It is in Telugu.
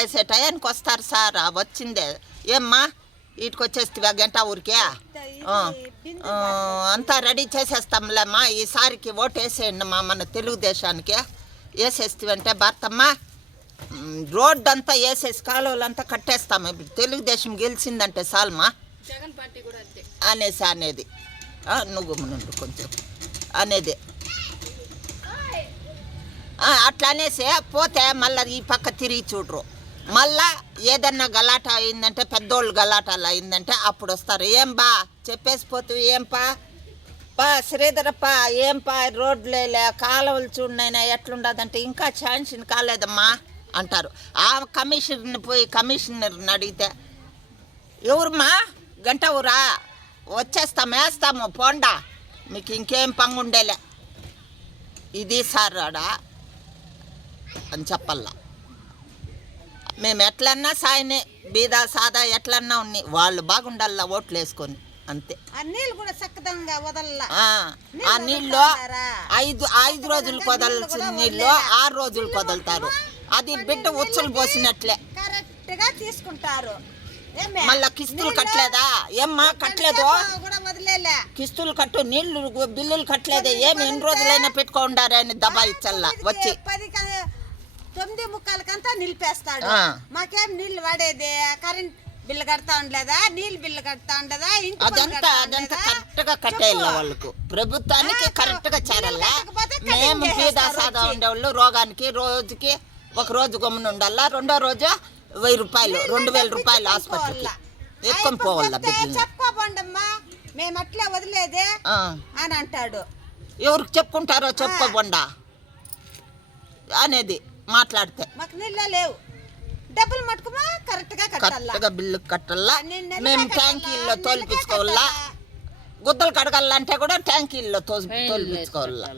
వేసే టయానికి వస్తారు సార్. వచ్చిందే ఏమ్మా వీటికి వచ్చేస్తే గంట ఊరికే అంతా రెడీ చేసేస్తాంలేమ్మా. ఈసారికి ఓటు వేసేయండి మా మన తెలుగుదేశానికి వేసేస్తే భారతమ్మ రోడ్డు అంతా వేసేసి కాలువలంతా కట్టేస్తాము. ఇప్పుడు తెలుగుదేశం గెలిచిందంటే సాల్మా అనేసి అనేది నువ్వు నుండి కొంచెం అనేది అట్లా అనేసి పోతే మళ్ళీ ఈ పక్క తిరిగి చూడరు. మళ్ళా ఏదన్నా గలాట అయిందంటే పెద్దోళ్ళు గలాటాలు అయిందంటే అప్పుడు వస్తారు. ఏం బా చెప్పేసి పోతూ ఏం పా శ్రీధరప్ప ఏం రోడ్లే కాలువలు చూడనైనా ఎట్లుండదంటే ఇంకా శాంక్షన్ కాలేదమ్మా అంటారు. ఆ కమిషనర్ని పోయి కమిషనర్ని అడిగితే ఎవరమ్మా గంట ఊరా వచ్చేస్తాం వేస్తాము పోండా మీకు ఇంకేం పంగుండేలే ఇది సార్ ఆడా అని చెప్పల్లా. మేము ఎట్లన్నా సాయనే బీదా సాదా ఎట్లన్నా ఉన్నాయి వాళ్ళు బాగుండాల ఓట్లు వేసుకొని అంతే. నీళ్ళు కూడా చక్కదంగా వదల ఆ నీళ్ళు ఐదు రోజులకు వదలాల్సిన నీళ్ళు 6 రోజులకు వదులుతారు. అది బిడ్డ ఉచ్చులు పోసినట్లే కరెక్ట్ గా తీసుకుంటారు. మళ్ళా కిస్తులు కట్టలేదా ఏమ్మా కట్టలేదు కిస్తులు కట్టు నీళ్లు బిల్లులు కట్టలేదే ఏమి ఎన్ని రోజులైనా పెట్టుకుంటారే అని దబాయిచ్చల్లా వచ్చి 9:45 నిలిపేస్తాడు. మాకేం నీళ్లు పడేది కరెంట్ బిల్లు కడతా ఉండలేదా నీళ్ళు బిల్లు కడతా ఉండదా అదంతా కరెక్ట్ గా కట్టేయాల వాళ్ళకు ప్రభుత్వానికి కరెక్ట్ గా చేరాలా. మేము బీదా సాదా ఉండేవాళ్ళు రోగానికి రోజుకి ఒక రోజు గమ్మున ఉండాలా రెండో రోజు 1000 రూపాయలు 2000 రూపాయలు ఆసుపత్రికి ఎక్కువ పోవాలా. చెప్పుకోబండమ్మా మేము అట్లే వదిలేదే అని అంటాడు. ఎవరికి చెప్పుకుంటారో చెప్పుకోబండా అనేది మాట్లాడితే మాకు నీళ్ళే లేవు డబ్బులు మట్టుకుమా కరెక్ట్గా బిల్లు కట్టాలా. మేము ట్యాంకీల్లో తోలిపించుకోవాలా. గుద్దలు కడగాలంటే కూడా ట్యాంకీల్లో తోలిపించుకోవాలా.